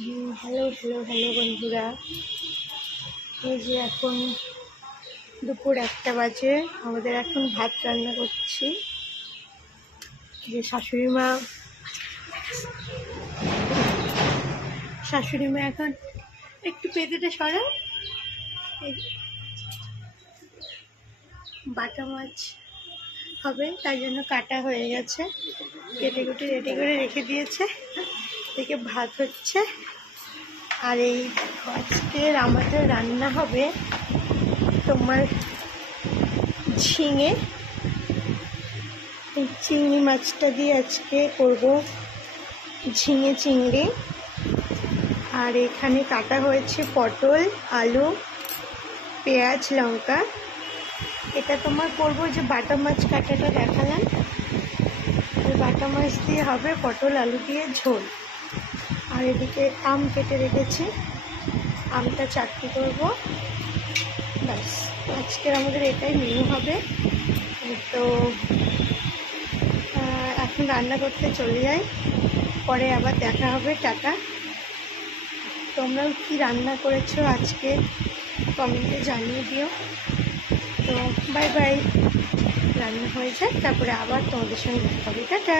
Hello hello hello বন্ধুরা, এই যে এখন দুপুর 1টা বাজে। আমাদের এখন ভাত রান্না করছি। যে শাশুড়ি মা এখন একটু পেটেটা সরাও। এই বাটা মাছ হবে, তাই জন্য কাটা হয়ে গেছে, কেটে কুটে রেডি করে রেখে দিয়েছে। এদিকে ভাত হচ্ছে। আর এই আজকের আমাদের রান্না হবে তোমার ঝিঙে, এই চিংড়ি মাছটা দিয়ে আজকে করব ঝিঙে চিংড়ি। আর এখানে কাটা হয়েছে পটল, আলু, পেঁয়াজ, লঙ্কা। এটা তোমার করবো যে বাটা মাছ কাটাটা দেখালাম, ওই বাটা মাছ দিয়ে হবে পটল আলু দিয়ে ঝোল। আর এদিকে আম কেটে রেখেছি, আমটা চাটনি করবো। ব্যাস, আজকের আমাদের এটাই মেনু হবে। তো এখন রান্না করতে চলে যাই, পরে আবার দেখা হবে। টাটা। তোমরাও কি রান্না করেছো আজকে কমেন্টে জানিয়ে দিও। তো বাই বাই, রান্না হয়ে যাক, তারপরে আবার তোমাদের সঙ্গে দেখা হবে। টাটা।